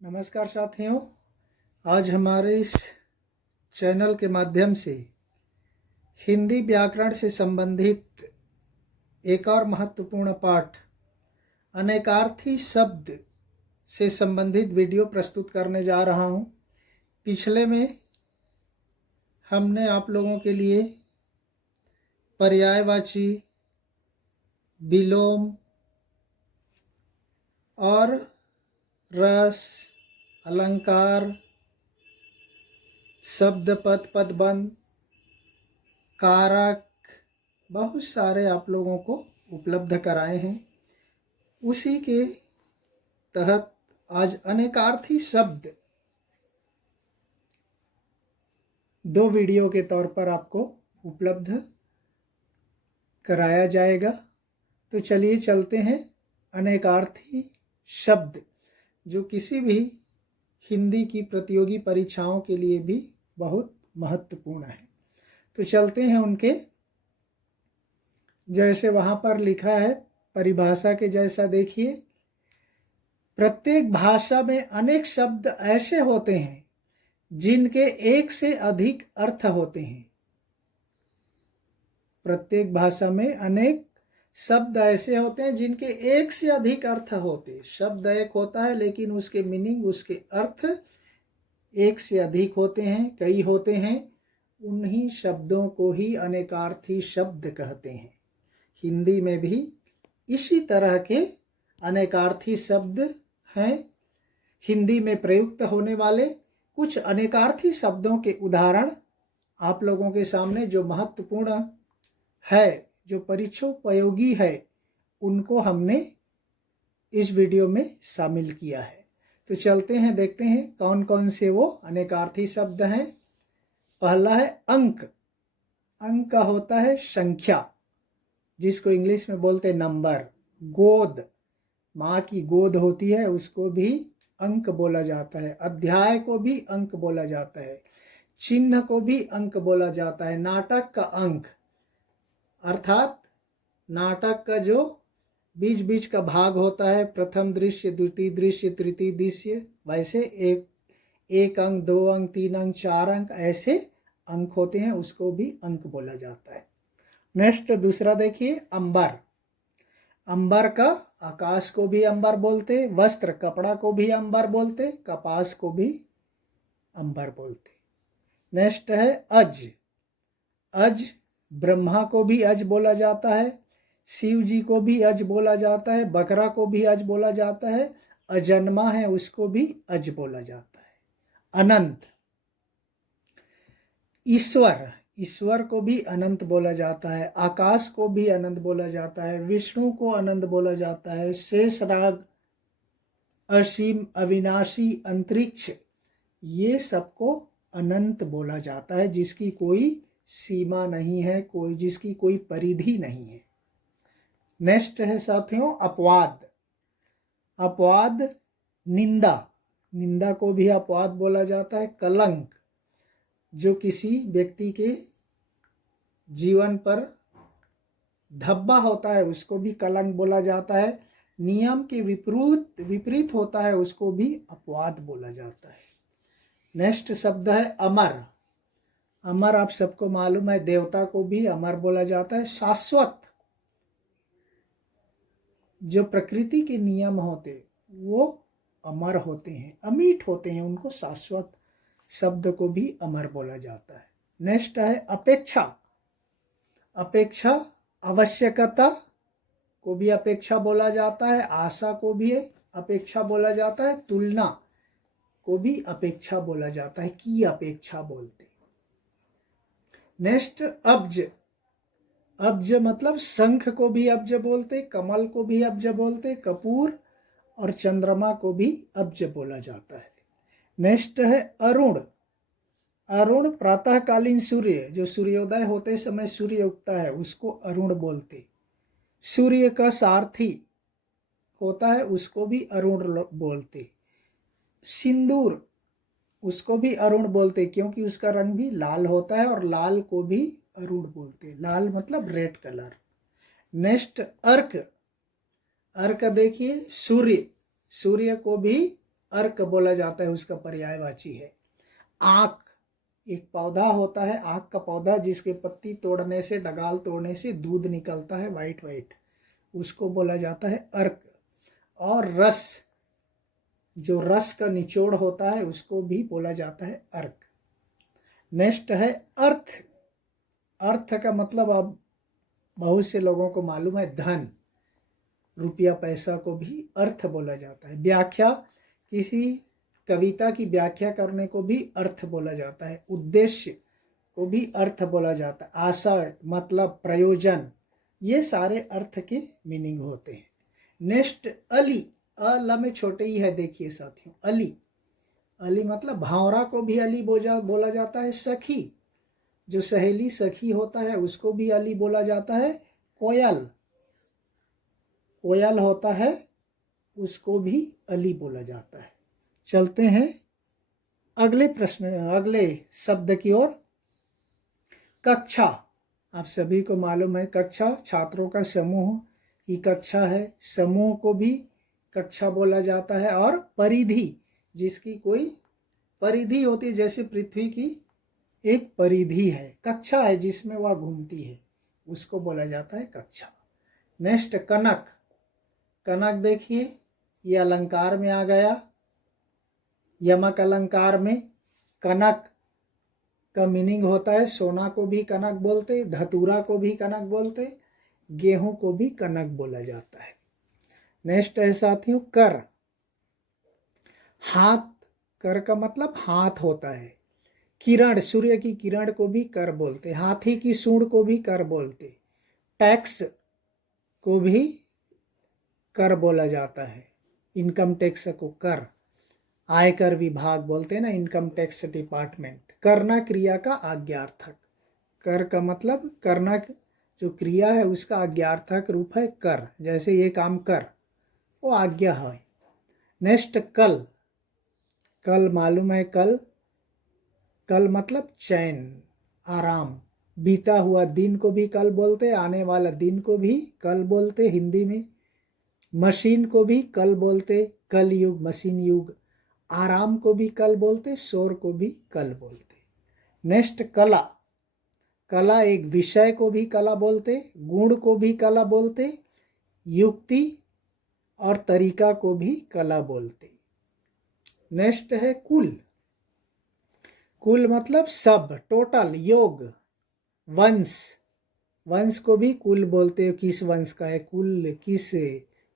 नमस्कार साथियों, आज हमारे इस चैनल के माध्यम से हिंदी व्याकरण से संबंधित एक और महत्वपूर्ण पाठ अनेकार्थी शब्द से संबंधित वीडियो प्रस्तुत करने जा रहा हूं। पिछले में हमने आप लोगों के लिए पर्यायवाची, विलोम और रस, अलंकार, शब्द पद, पदबंध, कारक बहुत सारे आप लोगों को उपलब्ध कराए हैं। उसी के तहत आज अनेकार्थी शब्द दो वीडियो के तौर पर आपको उपलब्ध कराया जाएगा। तो चलिए चलते हैं अनेकार्थी शब्द, जो किसी भी हिंदी की प्रतियोगी परीक्षाओं के लिए भी बहुत महत्वपूर्ण है। तो चलते हैं उनके जैसे वहाँ पर लिखा है परिभाषा के जैसा। देखिए, प्रत्येक भाषा में अनेक शब्द ऐसे होते हैं जिनके एक से अधिक अर्थ होते हैं। प्रत्येक भाषा में अनेक शब्द ऐसे होते हैं जिनके एक से अधिक अर्थ होते हैं। शब्द एक होता है लेकिन उसके मीनिंग, उसके अर्थ एक से अधिक होते हैं, कई होते हैं। उन्हीं शब्दों को ही अनेकार्थी शब्द कहते हैं। हिंदी में भी इसी तरह के अनेकार्थी शब्द हैं। हिंदी में प्रयुक्त होने वाले कुछ अनेकार्थी शब्दों के उदाहरण आप लोगों के सामने जो महत्वपूर्ण है, जो परीक्षोपयोगी है, उनको हमने इस वीडियो में शामिल किया है। तो चलते हैं, देखते हैं कौन कौन से वो अनेकार्थी शब्द हैं। पहला है अंक। अंक का होता है संख्या, जिसको इंग्लिश में बोलते हैं नंबर। गोद, माँ की गोद होती है, उसको भी अंक बोला जाता है। अध्याय को भी अंक बोला जाता है। चिन्ह को भी अंक बोला जाता है। नाटक का अंक, अर्थात नाटक का जो बीच बीच का भाग होता है, प्रथम दृश्य, द्वितीय दृश्य, तृतीय दृश्य, वैसे एक अंक, 2 अंक, 3 अंक, 4 अंक, ऐसे अंक होते हैं, उसको भी अंक बोला जाता है। नेक्स्ट दूसरा देखिए, अंबर। अंबर का आकाश को भी अंबर बोलते, वस्त्र कपड़ा को भी अंबर बोलते, कपास को भी अंबर बोलते। नेक्स्ट है अज। अज, ब्रह्मा को भी अज बोला जाता है, शिव जी को भी अज बोला जाता है, बकरा को भी अज बोला जाता है, अजन्मा है उसको भी अज बोला जाता है। अनंत, ईश्वर, ईश्वर को भी अनंत बोला जाता है। आकाश को भी अनंत बोला जाता है। विष्णु को अनंत बोला जाता है। शेषनाग, असीम, अविनाशी, अंतरिक्ष, ये सबको अनंत बोला जाता है, जिसकी कोई सीमा नहीं है, कोई जिसकी कोई परिधि नहीं है। नेक्स्ट है साथियों अपवाद। अपवाद, निंदा, निंदा को भी अपवाद बोला जाता है। कलंक, जो किसी व्यक्ति के जीवन पर धब्बा होता है, उसको भी कलंक बोला जाता है। नियम के विपरीत होता है, उसको भी अपवाद बोला जाता है। नेक्स्ट शब्द है अमर। अमर आप सबको मालूम है, देवता को भी अमर बोला जाता है। शाश्वत, जो प्रकृति के नियम होते वो अमर होते हैं, अमीट होते हैं, उनको शाश्वत शब्द को भी अमर बोला जाता है। नेक्स्ट है अपेक्षा। अपेक्षा, आवश्यकता को भी अपेक्षा बोला जाता है। आशा को भी अपेक्षा बोला जाता है। तुलना को भी अपेक्षा बोला जाता है, की अपेक्षा बोलते। नेक्स्ट अब्ज। अब्ज मतलब शंख को भी अब्ज बोलते, कमल को भी अब्ज बोलते, कपूर और चंद्रमा को भी अब्ज बोला जाता है। नेक्स्ट है अरुण। अरुण, प्रातःकालीन सूर्य, जो सूर्योदय होते समय सूर्य उगता है, उसको अरुण बोलते। सूर्य का सारथी होता है, उसको भी अरुण बोलते। सिंदूर, उसको भी अरुण बोलते, क्योंकि उसका रंग भी लाल होता है, और लाल को भी अरुण बोलते। लाल मतलब रेड कलर। नेक्स्ट अर्क। अर्क देखिए, सूर्य, सूर्य को भी अर्क बोला जाता है, उसका पर्यायवाची है। आक, एक पौधा होता है, आक का पौधा, जिसके पत्ती तोड़ने से, डगाल तोड़ने से दूध निकलता है वाइट वाइट, उसको बोला जाता है अर्क। और रस, जो रस का निचोड़ होता है, उसको भी बोला जाता है अर्क। नेक्स्ट है अर्थ। अर्थ का मतलब अब बहुत से लोगों को मालूम है, धन, रुपया पैसा को भी अर्थ बोला जाता है। व्याख्या, किसी कविता की व्याख्या करने को भी अर्थ बोला जाता है। उद्देश्य को भी अर्थ बोला जाता है। आशय, मतलब, प्रयोजन, ये सारे अर्थ के मीनिंग होते हैं। नेक्स्ट अली, अल में छोटे ही है, देखिए साथियों, अली। अली मतलब भावरा को भी अली बोला जाता है। सखी, जो सहेली सखी होता है, उसको भी अली बोला जाता है। कोयल, कोयल होता है, उसको भी अली बोला जाता है। चलते हैं अगले प्रश्न, अगले शब्द की ओर। कक्षा, आप सभी को मालूम है, कक्षा छात्रों का समूह की कक्षा है। समूह को भी कक्षा बोला जाता है। और परिधि, जिसकी कोई परिधि होती है, जैसे पृथ्वी की एक परिधि है, कक्षा है जिसमें वह घूमती है, उसको बोला जाता है कक्षा। नेक्स्ट कनक। कनक देखिए, ये अलंकार में आ गया। यमक अलंकार में कनक का मीनिंग होता है, सोना को भी कनक बोलते, धतूरा को भी कनक बोलते, गेहूं को भी कनक बोला जाता है। नेक्स्ट है साथियों कर। हाथ, कर का मतलब हाथ होता है। किरण, सूर्य की किरण को भी कर बोलते। हाथी की सूंड को भी कर बोलते। टैक्स को भी कर बोला जाता है। इनकम टैक्स को कर, आयकर विभाग बोलते हैं ना, इनकम टैक्स डिपार्टमेंट। करना, क्रिया का आज्ञार्थक। कर का मतलब करना, जो क्रिया है उसका आज्ञार्थक रूप है कर, जैसे ये काम कर, वो आज्ञा है। नेक्स्ट कल। कल मालूम है, कल, कल मतलब चैन, आराम। बीता हुआ दिन को भी कल बोलते, आने वाला दिन को भी कल बोलते हिंदी में। मशीन को भी कल बोलते, कल युग, मशीन युग। आराम को भी कल बोलते, शोर को भी कल बोलते। नेक्स्ट कला। कला एक विषय को भी कला बोलते, गुण को भी कला बोलते, युक्ति और तरीका को भी कला बोलते। नेक्स्ट है कुल। कुल मतलब सब, टोटल, योग। वंश, वंश को भी कुल बोलते, किस वंश का है कुल, किस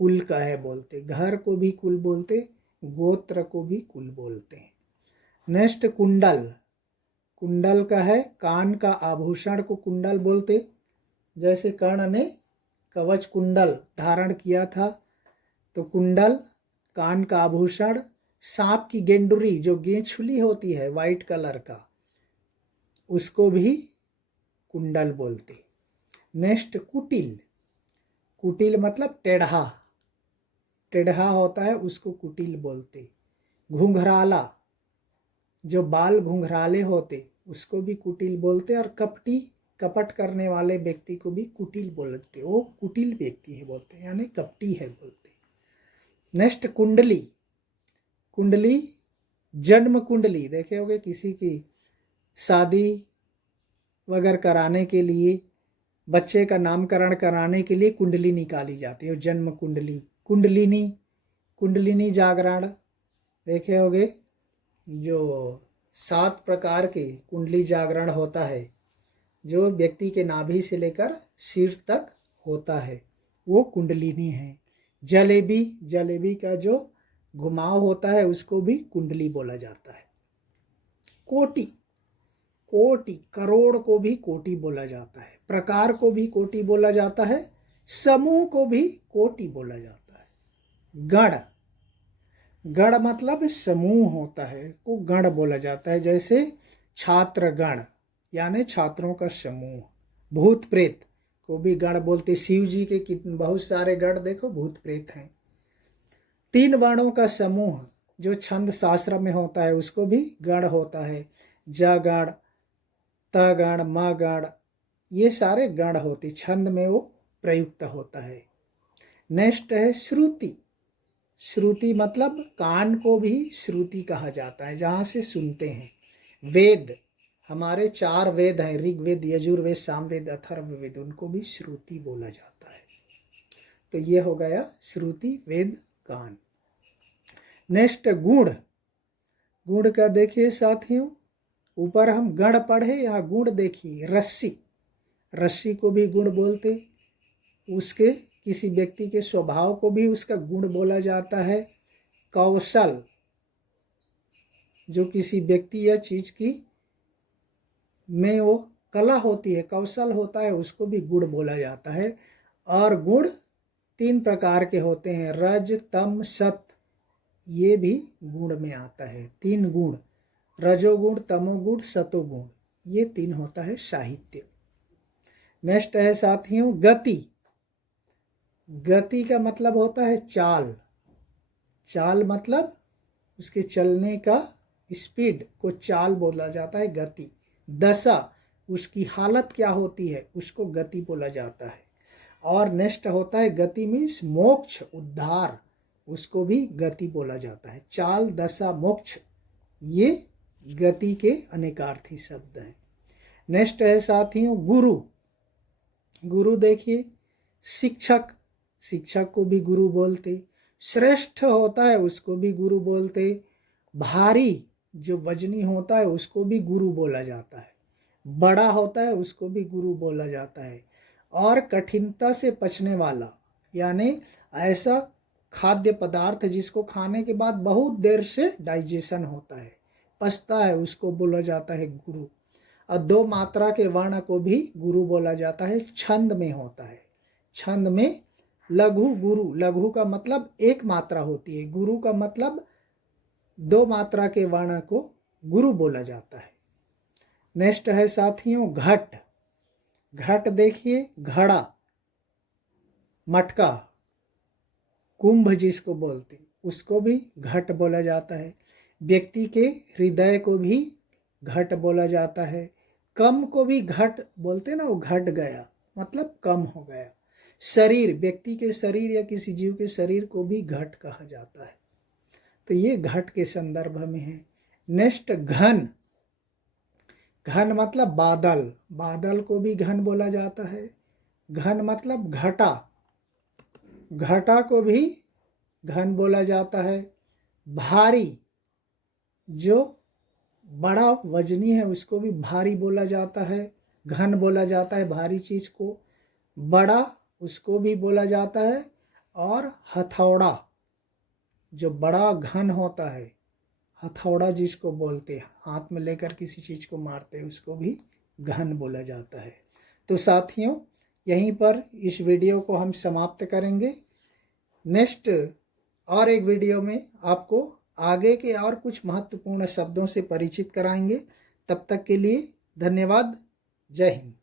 कुल का है बोलते। घर को भी कुल बोलते, गोत्र को भी कुल बोलते हैं। नेक्स्ट कुंडल। कुंडल का है कान का आभूषण को कुंडल बोलते, जैसे कर्ण ने कवच कुंडल धारण किया था, तो कुंडल कान का आभूषण। सांप की गेंडुरी, जो गेंछुली होती है वाइट कलर का, उसको भी कुंडल बोलते। नेक्स्ट कुटिल। कुटिल मतलब टेढ़ा, टेढ़ा होता है, उसको कुटिल बोलते। घुंघराला, जो बाल घुंघराले होते, उसको भी कुटिल बोलते। और कपटी, कपट करने वाले व्यक्ति को भी कुटिल बोलते, वो कुटिल व्यक्ति है बोलते, यानी कपटी है बोलते। नेक्स्ट कुंडली। कुंडली, जन्म कुंडली देखे होगे, किसी की शादी वगैरह कराने के लिए, बच्चे का नामकरण कराने के लिए कुंडली निकाली जाती है, जन्म कुंडली। कुंडलिनी, कुंडलिनी जागरण देखे होगे, जो 7 प्रकार के कुंडली जागरण होता है, जो व्यक्ति के नाभि से लेकर शीर्ष तक होता है, वो कुंडलिनी है। जलेबी, जलेबी का जो घुमाव होता है, उसको भी कुंडली बोला जाता है। कोटि, कोटि, करोड़ को भी कोटि बोला जाता है। प्रकार को भी कोटि बोला जाता है। समूह को भी कोटि बोला जाता है। गण, गण मतलब समूह होता है, को गण बोला जाता है, जैसे छात्र गण, यानी छात्रों का समूह। भूत प्रेत को भी गण बोलते। शिव जी के बहुत सारे गण देखो, भूत प्रेत हैं। 3 वर्णों का समूह जो छंद शास्त्र में होता है, उसको भी गण होता है। ज गण, त गण, म गण, ये सारे गण होते, छंद में वो प्रयुक्त होता है। नेक्स्ट है श्रुति। श्रुति मतलब कान को भी श्रुति कहा जाता है, जहाँ से सुनते हैं। वेद, हमारे 4 वेद हैं, ऋग्वेद, यजुर्वेद, सामवेद, अथर्ववेद, उनको भी श्रुति बोला जाता है। तो ये हो गया श्रुति, वेद, कान। नेक्स्ट गुण। गुण का देखिए साथियों, ऊपर हम गण पढ़े, यहाँ गुण देखिए। रस्सी, रस्सी को भी गुण बोलते, उसके किसी व्यक्ति के स्वभाव को भी उसका गुण बोला जाता है। कौशल, जो किसी व्यक्ति या चीज की में वो कला होती है, कौशल होता है, उसको भी गुण बोला जाता है। और गुण 3 प्रकार के होते हैं, रज, तम, सत, ये भी गुण में आता है। 3 गुण, रजोगुण, तमोगुण, सतोगुण, ये 3 होता है साहित्य। नेक्स्ट है साथियों गति। गति का मतलब होता है चाल। चाल मतलब उसके चलने का स्पीड को चाल बोला जाता है, गति। दशा, उसकी हालत क्या होती है, उसको गति बोला जाता है। और नेक्स्ट होता है गति मीन्स मोक्ष, उद्धार, उसको भी गति बोला जाता है। चाल, दशा, मोक्ष, ये गति के अनेकार्थी शब्द हैं। नेक्स्ट है साथियों गुरु। गुरु देखिए, शिक्षक, शिक्षक को भी गुरु बोलते। श्रेष्ठ होता है उसको भी गुरु बोलते। भारी, जो वजनी होता है, उसको भी गुरु बोला जाता है। बड़ा होता है उसको भी गुरु बोला जाता है। और कठिनता से पचने वाला, यानी ऐसा खाद्य पदार्थ जिसको खाने के बाद बहुत देर से डाइजेशन होता है, पचता है, उसको बोला जाता है गुरु। और 2 मात्रा के वर्ण को भी गुरु बोला जाता है, छंद में होता है। छंद में लघु गुरु, लघु का मतलब 1 मात्रा होती है, गुरु का मतलब 2 मात्रा के वर्ण को गुरु बोला जाता है। नेक्स्ट है साथियों घट। घट देखिए, घड़ा, मटका, कुंभ जिसको बोलते, उसको भी घट बोला जाता है। व्यक्ति के हृदय को भी घट बोला जाता है। कम को भी घट बोलते ना, वो घट गया मतलब कम हो गया। शरीर, व्यक्ति के शरीर या किसी जीव के शरीर को भी घट कहा जाता है। तो ये घट के संदर्भ में है। नेक्स्ट घन। घन मतलब बादल, बादल को भी घन बोला जाता है। घन मतलब घटा, घटा को भी घन बोला जाता है। भारी, जो बड़ा वजनी है उसको भी भारी बोला जाता है, घन बोला जाता है भारी चीज को। बड़ा, उसको भी बोला जाता है। और हथौड़ा, जो बड़ा घन होता है, हथौड़ा जिसको बोलते हैं, हाथ में लेकर किसी चीज को मारते हैं, उसको भी घन बोला जाता है। तो साथियों, यहीं पर इस वीडियो को हम समाप्त करेंगे। नेक्स्ट और एक वीडियो में आपको आगे के और कुछ महत्वपूर्ण शब्दों से परिचित कराएंगे। तब तक के लिए धन्यवाद। जय हिंद।